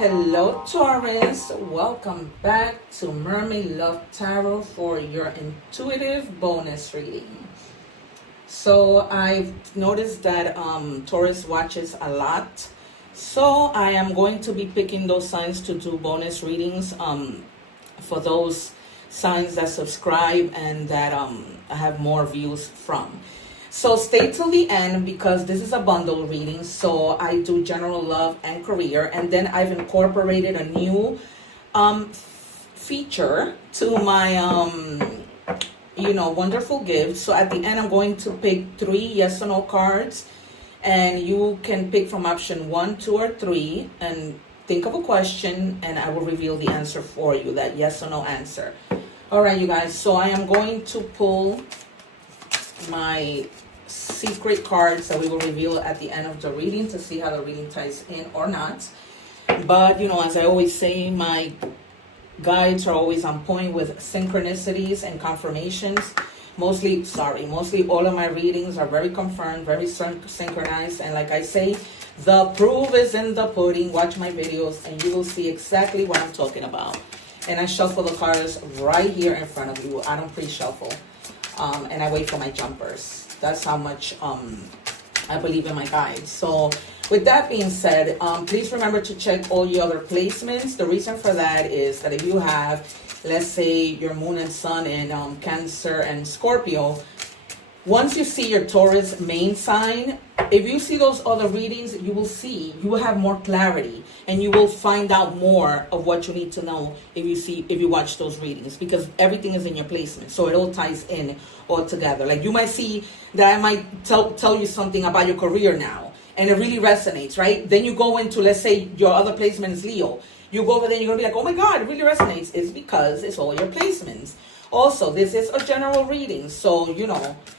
Hello Taurus, welcome back to Mermaid Love Tarot for your intuitive bonus reading. So I've noticed that Taurus watches a lot, so I am going to be picking those signs to do bonus readings for those signs that subscribe and that I have more views from. So stay till the end because this is a bundle reading. So I do general love and career, and then I've incorporated a new feature to my wonderful gift. So at the end I'm going to pick 3 yes or no cards, and you can pick from option 1, 2, or 3 and think of a question, and I will reveal the answer for you, that yes or no answer. All right, you guys, so I am going to pull my secret cards that we will reveal at the end of the reading to see how the reading ties in or not. But as I always say, my guides are always on point with synchronicities and confirmations. Mostly all of my readings are very confirmed, very synchronized, and like I say, the proof is in the pudding. Watch my videos and you will see exactly what I'm talking about. And I shuffle the cards right here in front of you. I don't pre-shuffle. And I wait for my jumpers. That's how much I believe in my guides. So with that being said, please remember to check all your other placements. The reason for that is that if you have, let's say, your moon and sun in Cancer and Scorpio, once you see your Taurus main sign, if you see those other readings, you will have more clarity, and you will find out more of what you need to know if you watch those readings, because everything is in your placement, so it all ties in all together. Like you might see that I might tell you something about your career now, and it really resonates, right? Then you go into, let's say your other placement is Leo. You go over there, you're gonna be like, oh my God, it really resonates. It's because it's all your placements. Also, this is a general reading, so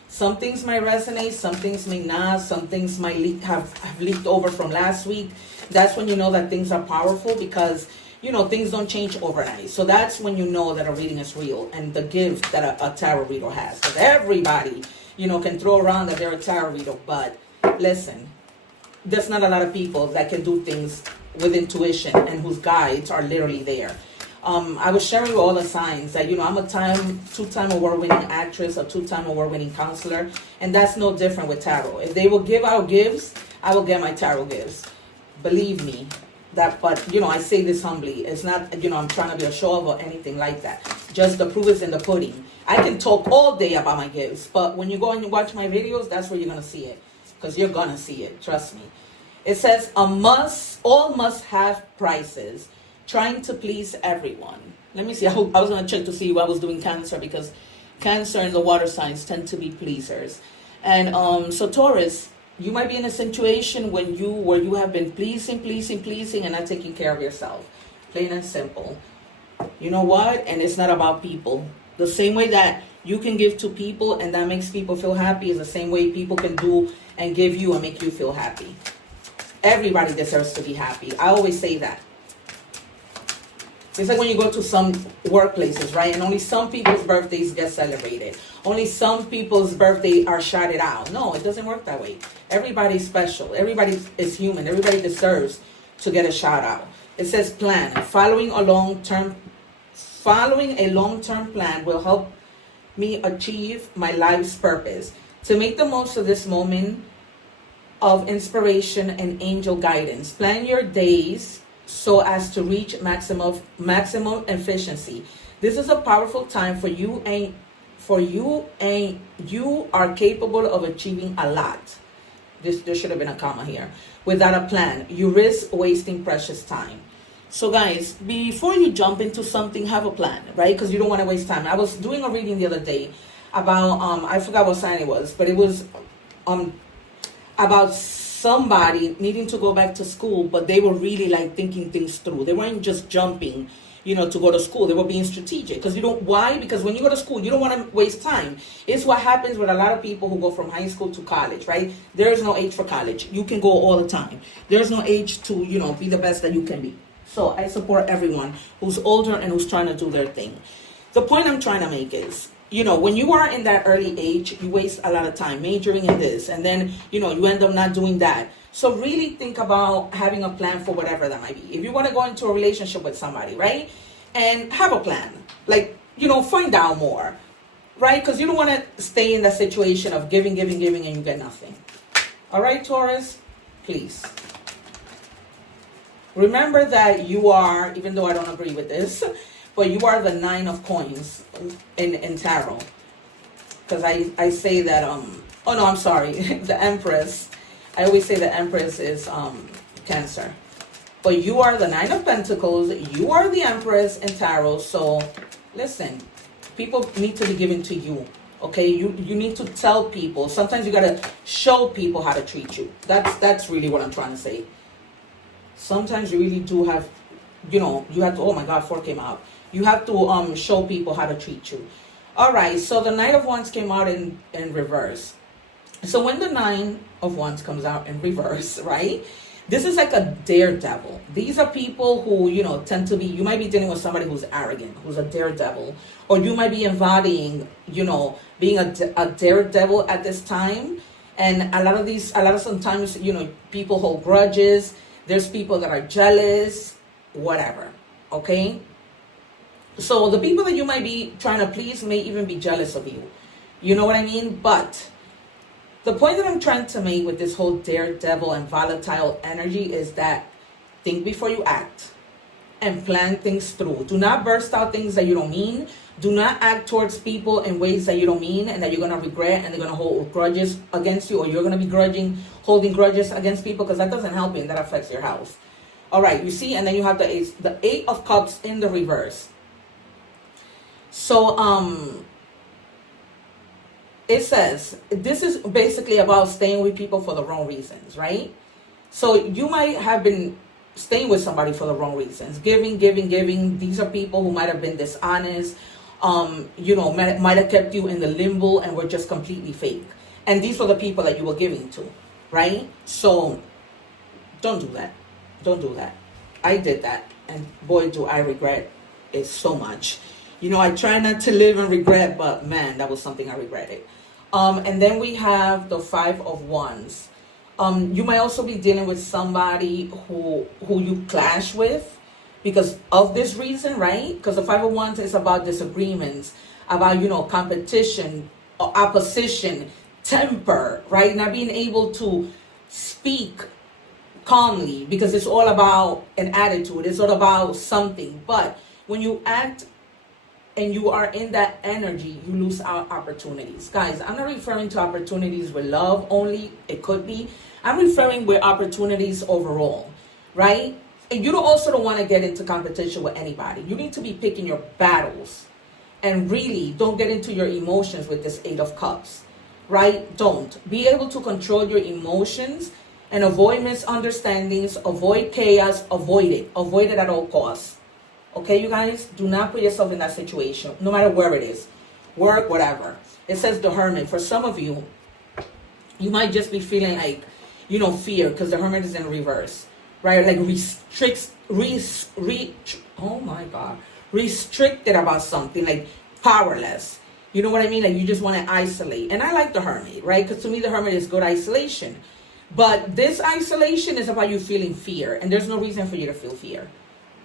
some things might resonate, some things may not, some things might have leaked over from last week. That's when you know that things are powerful, because things don't change overnight. So that's when you know that a reading is real, and the gift that a tarot reader has. Because everybody can throw around that they're a tarot reader, but listen, there's not a lot of people that can do things with intuition and whose guides are literally there. I was sharing with all the signs that, I'm a 2-time award-winning actress, a 2-time award-winning counselor, and that's no different with tarot. If they will give out gifts, I will get my tarot gifts. Believe me, but I say this humbly. It's not, I'm trying to be a show-off or anything like that. Just the proof is in the pudding. I can talk all day about my gifts, but when you go and you watch my videos, that's where you're going to see it, because you're going to see it. Trust me. It says, all must-have prices. Trying to please everyone. Let me see. I was going to check to see if I was doing Cancer, because Cancer and the water signs tend to be pleasers. And so Taurus, you might be in a situation where you have been pleasing and not taking care of yourself. Plain and simple. You know what? And it's not about people. The same way that you can give to people and that makes people feel happy is the same way people can do and give you and make you feel happy. Everybody deserves to be happy. I always say that. It's like when you go to some workplaces, right? And only some people's birthdays get celebrated. Only some people's birthdays are shouted out. No, it doesn't work that way. Everybody's special. Everybody is human. Everybody deserves to get a shout out. It says plan. Following a long-term plan will help me achieve my life's purpose. To make the most of this moment of inspiration and angel guidance, plan your days so as to reach maximum efficiency. This is a powerful time for you and you are capable of achieving a lot. There should have been a comma here. Without a plan, you risk wasting precious time. So guys, before you jump into something, have a plan, right? Because you don't want to waste time. I was doing a reading the other day about I forgot what sign it was, but it was about somebody needing to go back to school, but they were really like thinking things through. They weren't just jumping, to go to school. They were being strategic. Why? Because when you go to school, you don't want to waste time. It's what happens with a lot of people who go from high school to college, right? There is no age for college. You can go all the time. There's no age to, be the best that you can be. So I support everyone who's older and who's trying to do their thing. The point I'm trying to make is, when you are in that early age, you waste a lot of time majoring in this, and then, you end up not doing that. So really think about having a plan for whatever that might be. If you want to go into a relationship with somebody, right? And have a plan. Like, find out more, right? Because you don't want to stay in that situation of giving, and you get nothing. All right, Taurus, please. Remember that you are, even though I don't agree with this, but you are the 9 of coins in tarot. Because I say that, oh no, I'm sorry, the Empress. I always say the Empress is Cancer. But you are the 9 of Pentacles, you are the Empress in tarot, so listen, people need to be given to you, okay? You need to tell people. Sometimes you got to show people how to treat you. That's really what I'm trying to say. Sometimes you really do have, you have to, oh my God, 4 came out. You have to show people how to treat you. All right, so the Knight of Wands came out in reverse. So when the 9 of Wands comes out in reverse, right? This is like a daredevil. These are people who, tend to be, you might be dealing with somebody who's arrogant, who's a daredevil. Or you might be embodying, being a daredevil at this time. And a lot of sometimes, people hold grudges. There's people that are jealous, whatever, okay? So the people that you might be trying to please may even be jealous of you. You know what I mean? But the point that I'm trying to make with this whole daredevil and volatile energy is that think before you act and plan things through. Do not burst out things that you don't mean. Do not act towards people in ways that you don't mean and that you're going to regret, and they're going to hold grudges against you, or you're going to be holding grudges against people, because that doesn't help you and that affects your health. All right, you see, and then you have the 8 of Cups in the reverse. So, it says, this is basically about staying with people for the wrong reasons, right? So you might have been staying with somebody for the wrong reasons. Giving. These are people who might have been dishonest, might have kept you in the limbo and were just completely fake. And these were the people that you were giving to, right? So don't do that. Don't do that. I did that. And boy, do I regret it so much. I try not to live in regret, but man, that was something I regretted. And then we have the 5 of Wands. You might also be dealing with somebody who you clash with because of this reason, right? Because the 5 of Wands is about disagreements, about, competition, opposition, temper, right? Not being able to speak calmly because it's all about an attitude. It's all about something. But when you act and you are in that energy, you lose out opportunities. Guys, I'm not referring to opportunities with love only. It could be. I'm referring with opportunities overall, right? And you don't want to get into competition with anybody. You need to be picking your battles. And really, don't get into your emotions with this 8 of Cups, right? Don't. Be able to control your emotions and avoid misunderstandings, avoid chaos, avoid it. Avoid it at all costs. Okay, you guys, do not put yourself in that situation, no matter where it is, work, whatever. It says the Hermit. For some of you, you might just be feeling like, fear, because the Hermit is in reverse, right? Like restricted about something, like powerless. You know what I mean? Like you just want to isolate. And I like the Hermit, right? Because to me, the Hermit is good isolation. But this isolation is about you feeling fear, and there's no reason for you to feel fear.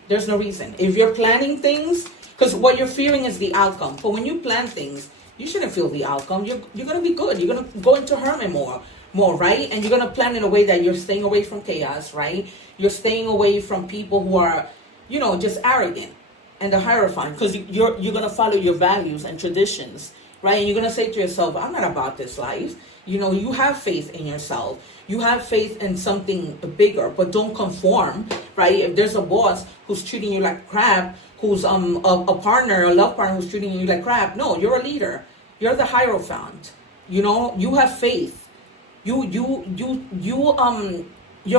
There's no reason. If you're planning things, because what you're fearing is the outcome. But when you plan things, you shouldn't feel the outcome. You're going to be good. You're going to go into Hermit more, right? And you're going to plan in a way that you're staying away from chaos, right? You're staying away from people who are, just arrogant and the Hierophant, because you're going to follow your values and traditions, right? And you're going to say to yourself, I'm not about this life. You have faith in yourself. You have faith in something bigger, but don't conform, right? If there's a boss who's treating you like crap, who's a partner, a love partner who's treating you like crap, no, you're a leader. You're the Hierophant. You have faith. You're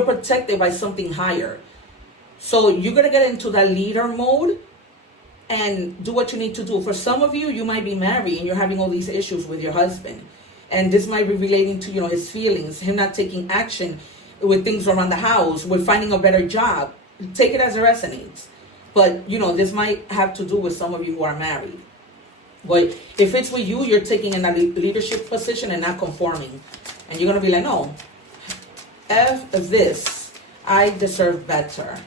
protected by something higher. So you're gonna get into that leader mode and do what you need to do. For some of you, you might be married and you're having all these issues with your husband. And this might be relating to, his feelings, him not taking action with things around the house, with finding a better job. Take it as it resonates. But, this might have to do with some of you who are married. But if it's with you, you're taking in a leadership position and not conforming. And you're going to be like, no, F this. I deserve better.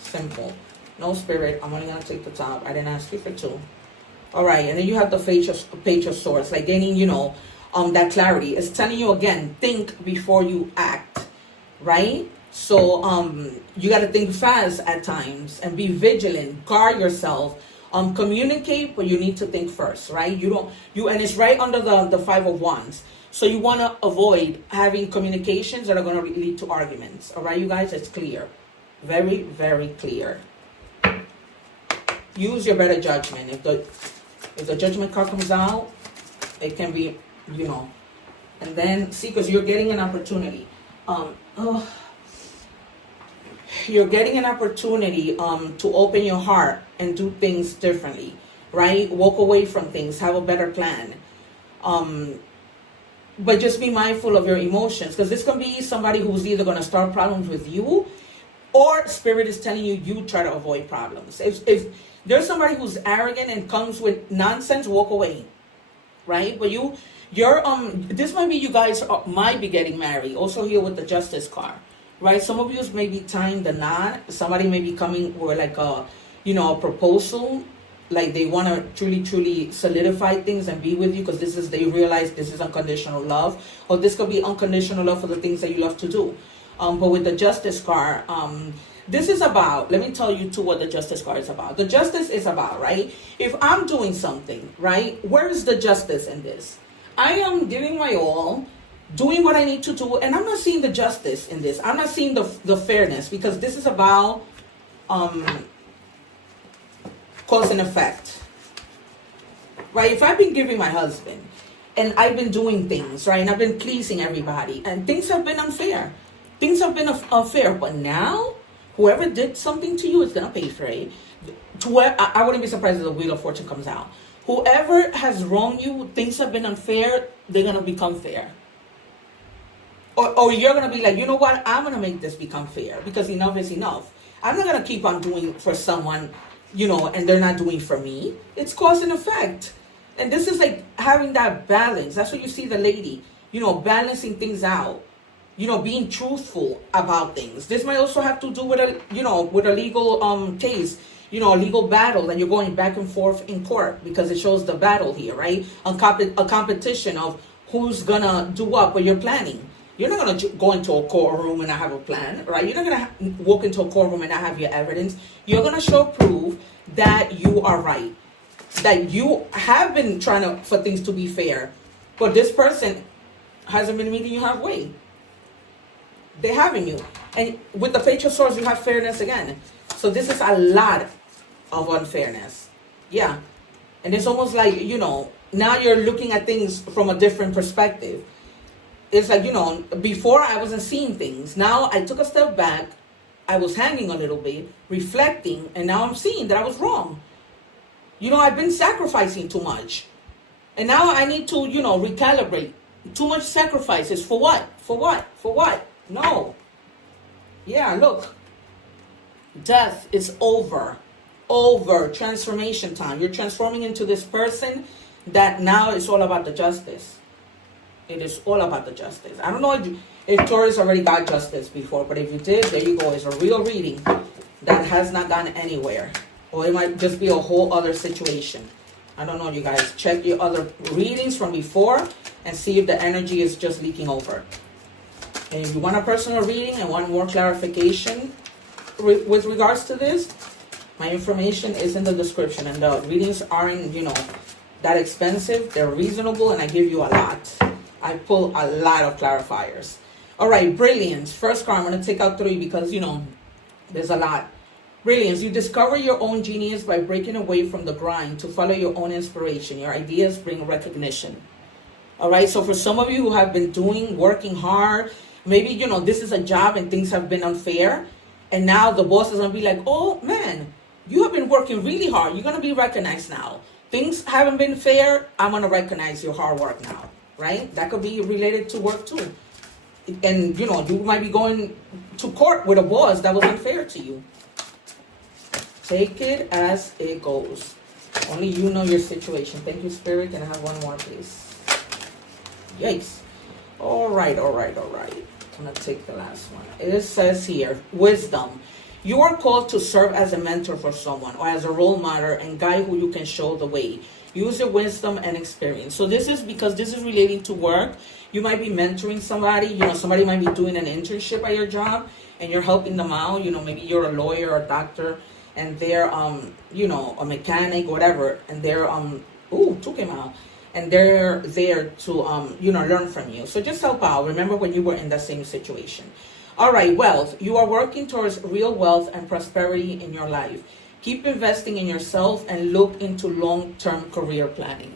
Simple. No, Spirit, I'm only going to take the top. I didn't ask you for 2. All right, and then you have the Page of Swords, like gaining, that clarity. It's telling you again, think before you act, right? So you got to think fast at times and be vigilant, guard yourself. Communicate, but you need to think first, right? And it's right under the 5 of Wands. So you want to avoid having communications that are going to lead to arguments. All right, you guys, it's clear. Very, very clear. Use your better judgment. If the Judgment card comes out, it can be, and then see, because you're getting an opportunity. You're getting an opportunity to open your heart and do things differently, right? Walk away from things, have a better plan. But just be mindful of your emotions, because this can be somebody who's either going to start problems with you, or Spirit is telling you try to avoid problems. If there's somebody who's arrogant and comes with nonsense, walk away, right? But this might be you guys might be getting married. Also here with the Justice card, right? Some of you may be tying the knot. Somebody may be coming with like a proposal, like they want to truly solidify things and be with you, because they realize this is unconditional love, or this could be unconditional love for the things that you love to do. But with the Justice card, this is about, let me tell you too what the Justice card is about. The Justice is about, right? If I'm doing something, right? Where is the justice in this? I am giving my all, doing what I need to do, and I'm not seeing the justice in this. I'm not seeing the fairness, because this is about cause and effect, right? If I've been giving my husband, and I've been doing things, right, and I've been pleasing everybody, and things have been unfair. Things have been unfair, but now, whoever did something to you is going to pay for it. I wouldn't be surprised if the Wheel of Fortune comes out. Whoever has wronged you, things have been unfair, they're going to become fair. Or you're going to be like, you know what, I'm going to make this become fair, because enough is enough. I'm not going to keep on doing for someone, and they're not doing for me. It's cause and effect. And this is like having that balance. That's what you see the lady, balancing things out. Being truthful about things. This might also have to do with a legal case, a legal battle that you're going back and forth in court, because it shows the battle here, right? A competition of who's gonna do what, but you're planning. You're not gonna go into a courtroom and not have a plan, right? You're not gonna walk into a courtroom and not have your evidence. You're gonna show proof that you are right, that you have been trying for things to be fair, but this person hasn't been meeting you halfway. They're having you. And with the Page of Swords, you have fairness again. So this is a lot of unfairness. Yeah. And it's almost like, now you're looking at things from a different perspective. It's like, before I wasn't seeing things. Now I took a step back. I was hanging a little bit, reflecting, and now I'm seeing that I was wrong. I've been sacrificing too much. And now I need to, recalibrate. Too much sacrifices. For what? For what? For what? No. Yeah, look. Death is over. Over. Transformation time. You're transforming into this person that now it's all about the justice. It is all about the justice. I don't know if Taurus already got justice before, but if you did, there you go. It's a real reading that has not gone anywhere. Or it might just be a whole other situation. I don't know, you guys. Check your other readings from before and see if the energy is just leaking over. And if you want a personal reading and want more clarification with regards to this, my information is in the description. And the readings aren't, that expensive. They're reasonable, and I give you a lot. I pull a lot of clarifiers. All right, brilliance. First card, I'm going to take out 3 because, there's a lot. Brilliance. You discover your own genius by breaking away from the grind to follow your own inspiration. Your ideas bring recognition. All right, so for some of you who have been working hard, maybe, this is a job and things have been unfair. And now the boss is going to be like, oh, man, you have been working really hard. You're going to be recognized now. Things haven't been fair. I'm going to recognize your hard work now, right? That could be related to work too. And, you might be going to court with a boss that was unfair to you. Take it as it goes. Only you know your situation. Thank you, Spirit. Can I have one more, please? Yikes. All right. I'm going to take the last one. It says here, wisdom. You are called to serve as a mentor for someone or as a role model and guide who you can show the way. Use your wisdom and experience. So this is because this is relating to work. You might be mentoring somebody. You know, somebody might be doing an internship at your job and you're helping them out. You know, maybe you're a lawyer or a doctor and they're, you know, a mechanic, whatever. And they're, two came out. And they're there to, you know, learn from you. So just help out. Remember when you were in that same situation. All right, wealth. You are working towards real wealth and prosperity in your life. Keep investing in yourself and look into long-term career planning.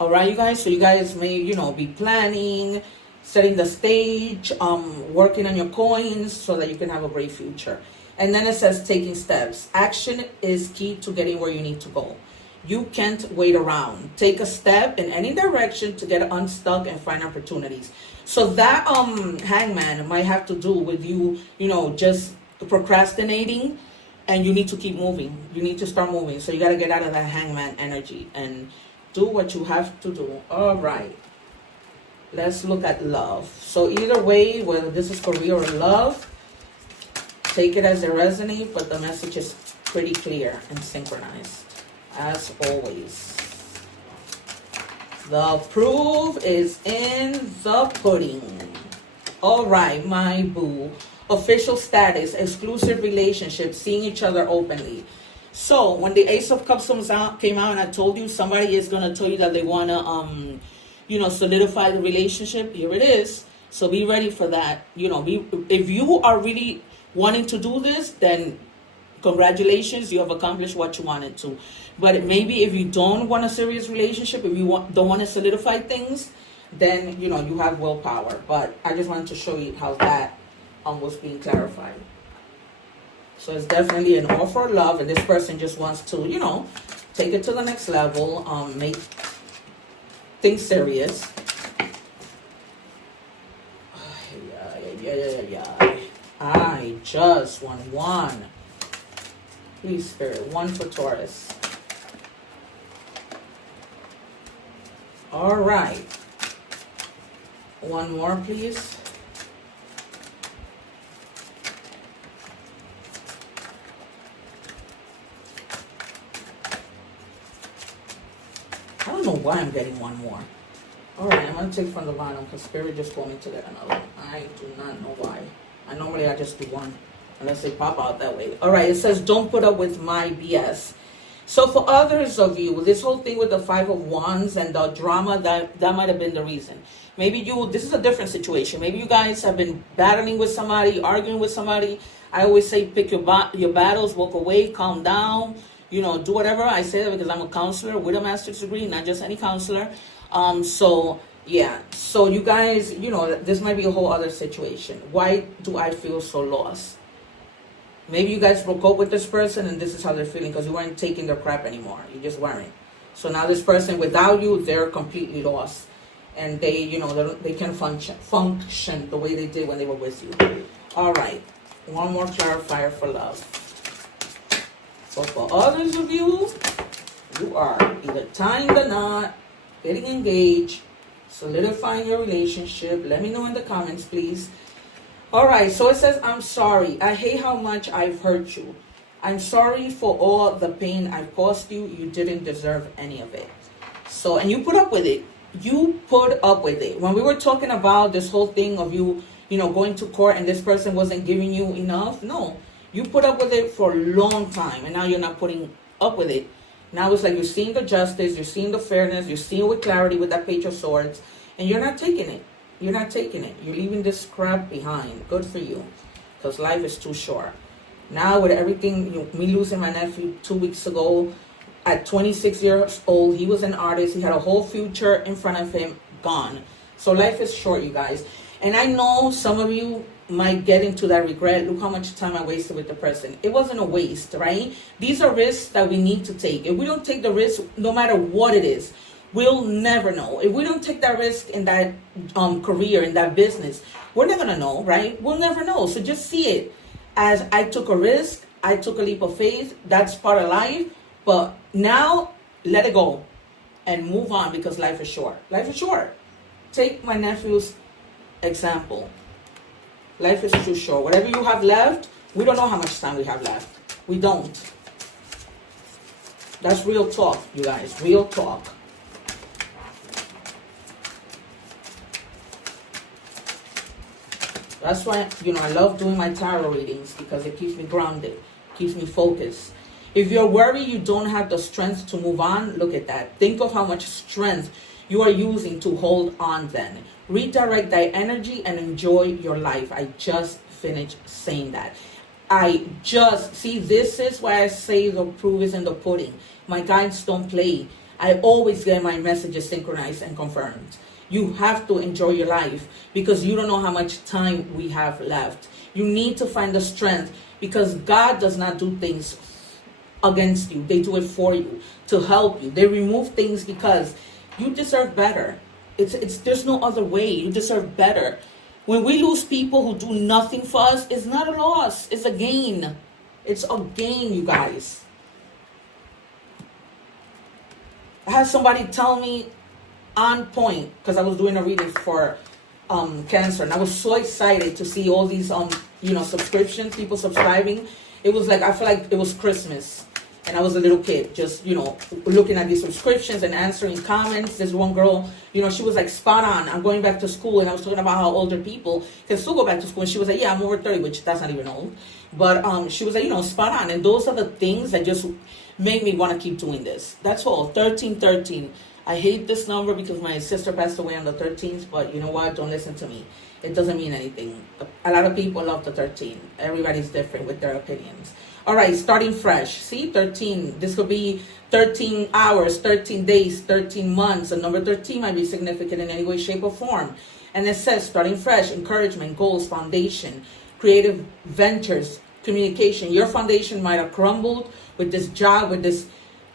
All right, you guys. So you guys may, you know, be planning, setting the stage, working on your coins so that you can have a great future. And then it says taking steps. Action is key to getting where you need to go. You can't wait around. Take a step in any direction to get unstuck and find opportunities. So that hangman might have to do with you, you know, just procrastinating, and you need to keep moving. You need to start moving. So you got to get out of that hangman energy and do what you have to do. All right. Let's look at love. So either way, whether this is career or love, take it as it resonates, but the message is pretty clear and synchronized. As always, the proof is in the pudding. All right, my boo. Official status, exclusive relationship, seeing each other openly. So when the Ace of Cups came out, and I told you somebody is gonna tell you that they wanna, you know, solidify the relationship. Here it is. So be ready for that. You know, if you are really wanting to do this, then congratulations, you have accomplished what you wanted to. But maybe if you don't want a serious relationship, if you don't want to solidify things, then, you know, you have willpower. But I just wanted to show you how that was being clarified. So it's definitely an offer of love, and this person just wants to, you know, take it to the next level, make things serious. I just want one. Please, Spirit, one for Taurus. All right. One more, please. I don't know why I'm getting one more. All right, I'm going to take from the bottom because Spirit just told me to get another one. I do not know why. Normally I just do one unless they pop out that way. All right, it says, don't put up with my BS. So for others of you, this whole thing with the Five of Wands and the drama, that might have been the reason. Maybe this is a different situation. Maybe you guys have been battling with somebody, arguing with somebody. I always say pick your battles, walk away, calm down, you know, do whatever. I say that because I'm a counselor with a master's degree, not just any counselor. So yeah, so you guys, you know, this might be a whole other situation. Why do I feel so lost? Maybe you guys broke up with this person and this is how they're feeling because you weren't taking their crap anymore. You just weren't. So now this person, without you, they're completely lost. And they, you know, they can function the way they did when they were with you. All right. One more clarifier for love. So for others of you, you are either tying the knot, getting engaged, solidifying your relationship. Let me know in the comments, please. All right, so it says, I'm sorry. I hate how much I've hurt you. I'm sorry for all the pain I've caused you. You didn't deserve any of it. So, and you put up with it. You put up with it. When we were talking about this whole thing of you, you know, going to court and this person wasn't giving you enough, no. You put up with it for a long time, and now you're not putting up with it. Now it's like you're seeing the justice, you're seeing the fairness, you're seeing with clarity with that Page of Swords, and you're not taking it. You're not taking it. You're leaving this crap behind. Good for you, because life is too short. Now with everything, me losing my nephew 2 weeks ago, at 26 years old, he was an artist. He had a whole future in front of him, gone. So life is short, you guys. And I know some of you might get into that regret. Look how much time I wasted with the person. It wasn't a waste, right? These are risks that we need to take. If we don't take the risk, no matter what it is, we'll never know. If we don't take that risk in that career, in that business, we're not going to know, right? We'll never know. So just see it as I took a risk. I took a leap of faith. That's part of life. But now, let it go and move on, because life is short. Life is short. Take my nephew's example. Life is too short. Whatever you have left, we don't know how much time we have left. We don't. That's real talk, you guys. Real talk. That's why, I love doing my tarot readings, because it keeps me grounded, keeps me focused. If you're worried you don't have the strength to move on, look at that. Think of how much strength you are using to hold on then. Redirect that energy and enjoy your life. I just finished saying that. This is why I say the proof is in the pudding. My guides don't play. I always get my messages synchronized and confirmed. You have to enjoy your life, because you don't know how much time we have left. You need to find the strength, because God does not do things against you. They do it for you, to help you. They remove things because you deserve better. There's no other way. You deserve better. When we lose people who do nothing for us, it's not a loss. It's a gain. It's a gain, you guys. I had somebody tell me on point, because I was doing a reading for cancer, and I was so excited to see all these subscriptions, people subscribing. It was like, I feel like it was Christmas, and I was a little kid, just looking at these subscriptions and answering comments. This one girl, she was like, spot on. I'm going back to school, and I was talking about how older people can still go back to school, and she was like, yeah, I'm over 30, which that's not even old, but she was like, spot on. And those are the things that just made me want to keep doing this. That's all. 1313. I hate this number because my sister passed away on the 13th, but you know what? Don't listen to me. It doesn't mean anything. A lot of people love the 13. Everybody's different with their opinions. All right, starting fresh. See, 13. This could be 13 hours, 13 days, 13 months. And number 13 might be significant in any way, shape, or form. And it says starting fresh, encouragement, goals, foundation, creative ventures, communication. Your foundation might have crumbled with this job, with this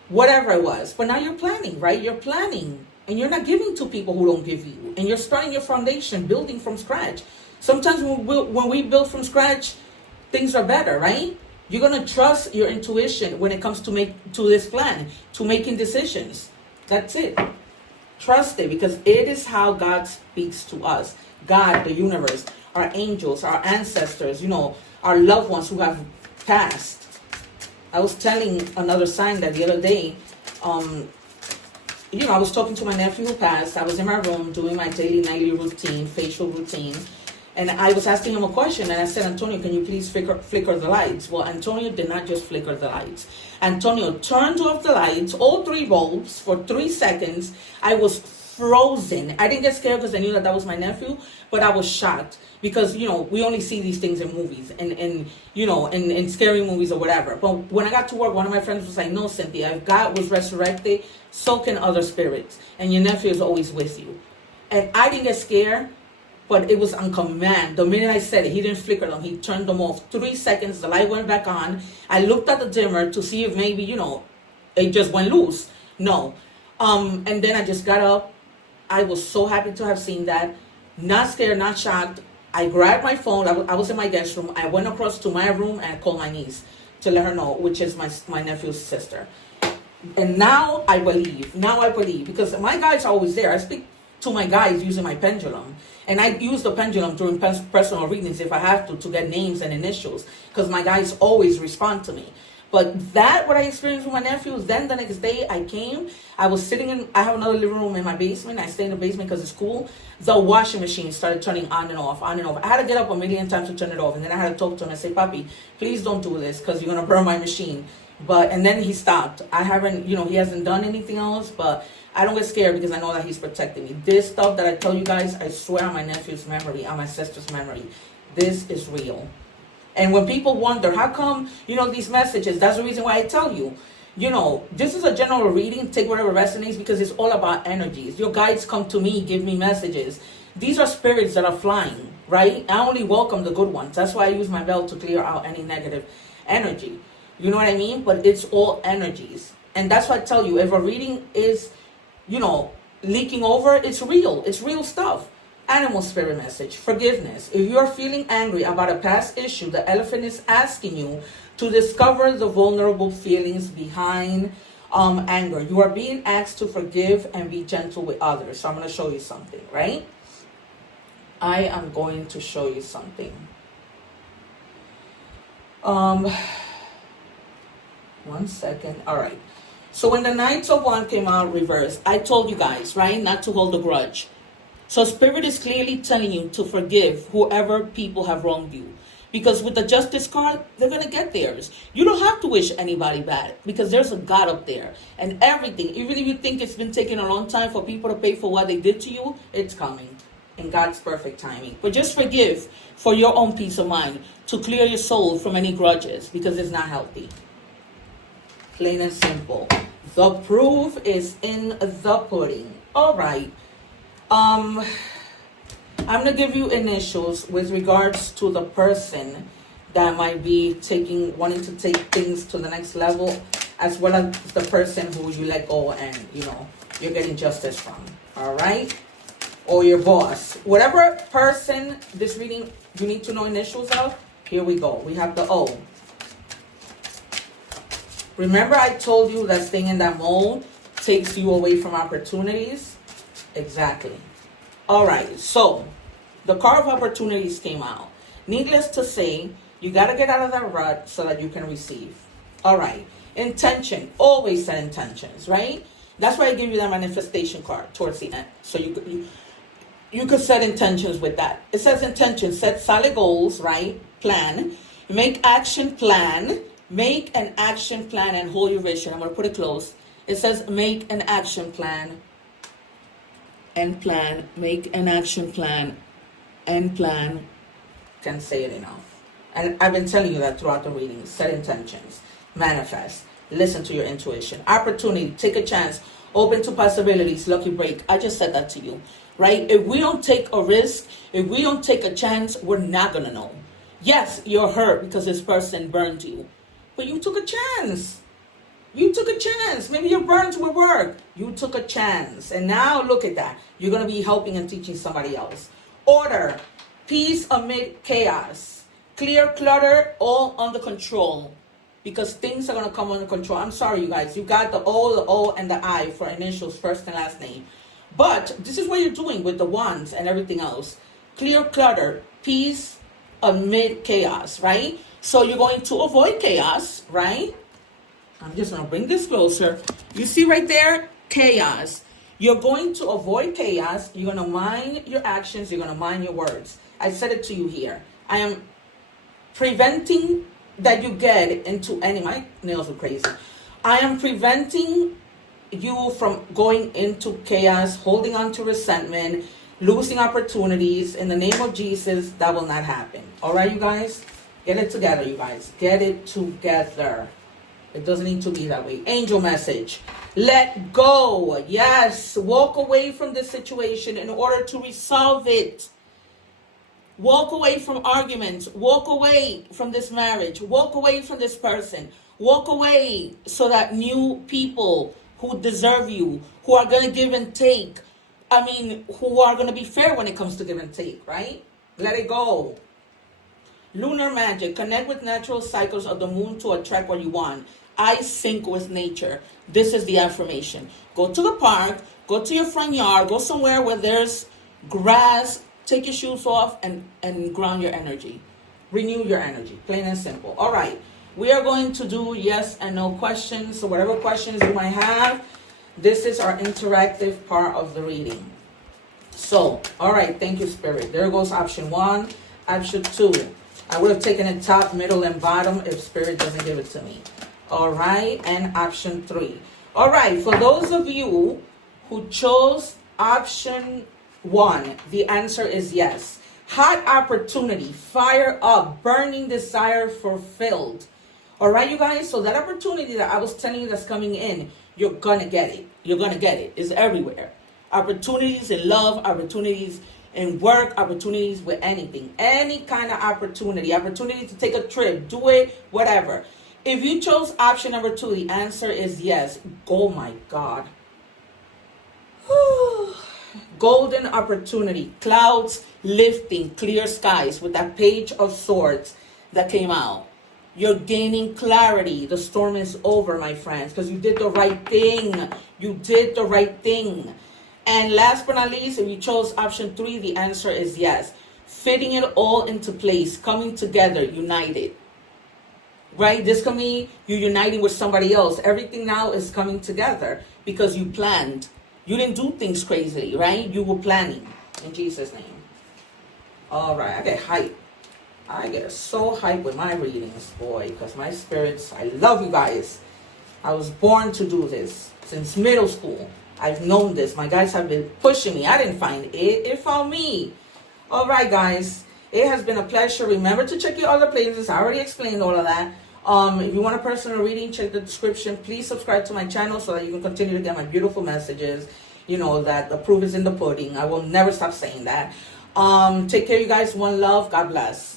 whatever it was, but now you're planning, right? You're planning, and you're not giving to people who don't give you, and you're starting your foundation, building from scratch. Sometimes when we build from scratch, things are better, right? You're gonna trust your intuition when it comes to this plan, to making decisions. That's it. Trust it, because it is how God speaks to us. God, the universe, our angels, our ancestors, our loved ones who have passed. I was telling another sign that the other day, I was talking to my nephew who passed. I was in my room doing my daily nightly routine, facial routine, and I was asking him a question, and I said, Antonio, can you please flicker the lights? Well, Antonio did not just flicker the lights. Antonio turned off the lights, all 3 bulbs, for 3 seconds. I was frozen. I didn't get scared because I knew that was my nephew, but I was shocked. Because, we only see these things in movies and in scary movies or whatever. But when I got to work, one of my friends was like, no, Cynthia, if God was resurrected, so can other spirits. And your nephew is always with you. And I didn't get scared, but it was on command. The minute I said it, he didn't flicker them. He turned them off. 3 seconds, the light went back on. I looked at the dimmer to see if maybe, it just went loose. No. And then I just got up. I was so happy to have seen that. Not scared, not shocked. I grabbed my phone. I was in my guest room. I went across to my room and I called my niece to let her know, which is my nephew's sister. And now I believe. Because my guides are always there. I speak to my guides using my pendulum. And I use the pendulum during personal readings if I have to get names and initials. Because my guides always respond to me. But what I experienced with my nephews, then the next day I came, I was sitting I have another living room in my basement. I stay in the basement because it's cool. The washing machine started turning on and off, on and off. I had to get up a million times to turn it off. And then I had to talk to him and say, Papi, please don't do this because you're going to burn my machine. And then he stopped. I haven't, he hasn't done anything else, but I don't get scared because I know that he's protecting me. This stuff that I tell you guys, I swear on my nephew's memory, on my sister's memory. This is real. And when people wonder, how come, these messages, that's the reason why I tell you, this is a general reading, take whatever resonates because it's all about energies. Your guides come to me, give me messages. These are spirits that are flying, right? I only welcome the good ones. That's why I use my bell to clear out any negative energy. You know what I mean? But it's all energies. And that's why I tell you, if a reading is, leaking over, it's real. It's real stuff. Animal spirit message, forgiveness. If you're feeling angry about a past issue, the elephant is asking you to discover the vulnerable feelings behind anger. You are being asked to forgive and be gentle with others. So I'm going to show you something, right? I am going to show you something. One second. All right. So when the Knights of Wands came out reversed, I told you guys, right, not to hold a grudge. So Spirit is clearly telling you to forgive whoever people have wronged you. Because with the Justice card, they're going to get theirs. You don't have to wish anybody bad because there's a God up there. And everything, even if you think it's been taking a long time for people to pay for what they did to you, it's coming in God's perfect timing. But just forgive for your own peace of mind, to clear your soul from any grudges, because it's not healthy. Plain and simple. The proof is in the pudding. All right. I'm going to give you initials with regards to the person that might be wanting to take things to the next level, as well as the person who you let go and, you're getting justice from. All right? Or your boss. Whatever person this reading you need to know initials of, here we go. We have the O. Remember I told you that staying in that mold takes you away from opportunities? Exactly. All right, so the card of opportunities came out. Needless to say, you got to get out of that rut so that you can receive. All right, intention. Always set intentions, right? That's why I give you that manifestation card towards the end. So you could set intentions with that. It says intention, set solid goals, right? Plan. Make action plan. Make an action plan and hold your vision. I'm going to put it close. It says make an action plan and plan. Make an action plan and plan. Can't say it enough. And I've been telling you that throughout the reading. Set intentions. Manifest. Listen to your intuition. Opportunity. Take a chance. Open to possibilities. Lucky break. I just said that to you. Right? If we don't take a risk, if we don't take a chance, we're not going to know. Yes, you're hurt because this person burned you. But you took a chance. You took a chance. Maybe you're burnt with work. You took a chance. And now look at that. You're going to be helping and teaching somebody else. Order. Peace amid chaos. Clear clutter, all under control. Because things are going to come under control. I'm sorry, you guys. You got the O, and the I for initials, first and last name. But this is what you're doing with the wands and everything else. Clear clutter. Peace amid chaos, right? So you're going to avoid chaos, right? I'm just going to bring this closer. You see right there, chaos. You're going to avoid chaos. You're going to mind your actions. You're going to mind your words. I said it to you here. I am preventing that you get into any, my nails are crazy. I am preventing you from going into chaos, holding on to resentment, losing opportunities. In the name of Jesus, that will not happen. All right, you guys? Get it together, you guys. Get it together. It doesn't need to be that way. Angel message. Let go. Yes. Walk away from this situation in order to resolve it. Walk away from arguments. Walk away from this marriage. Walk away from this person. Walk away so that new people who deserve you, who are going to give and take, who are going to be fair when it comes to give and take, right? Let it go. Lunar magic. Connect with natural cycles of the moon to attract what you want. I sync with nature. This is the affirmation. Go to the park. Go to your front yard. Go somewhere where there's grass. Take your shoes off and ground your energy. Renew your energy. Plain and simple. All right. We are going to do yes and no questions. So whatever questions you might have, this is our interactive part of the reading. So, all right. Thank you, Spirit. There goes option 1. Option 2. I would have taken it top, middle, and bottom if Spirit doesn't give it to me. All right. And option 3. All right. For those of you who chose option 1, the answer is yes. Hot opportunity, fire up, burning desire fulfilled. All right, you guys? So that opportunity that I was telling you that's coming in, you're going to get it. You're going to get it. It's everywhere. Opportunities in love, opportunities in work, opportunities with anything. Any kind of opportunity. Opportunity to take a trip, do it, whatever. If you chose option number 2, the answer is yes. Oh, my God. Golden opportunity, clouds lifting, clear skies with that page of swords that came out. You're gaining clarity. The storm is over, my friends, because you did the right thing. You did the right thing. And last but not least, if you chose option 3, the answer is yes. Fitting it all into place, coming together, united. Right? This can be you uniting with somebody else. Everything now is coming together because you planned. You didn't do things crazily, right? You were planning. In Jesus' name. All right, I get hyped. I get so hyped with my readings, boy, because my spirits, I love you guys. I was born to do this since middle school. I've known this. My guys have been pushing me. I didn't find it. It found me. All right, guys. It has been a pleasure. Remember to check your other playlists. I already explained all of that. If you want a personal reading, check the description. Please subscribe to my channel so that you can continue to get my beautiful messages. You know that the proof is in the pudding. I will never stop saying that. Take care, you guys. One love. God bless.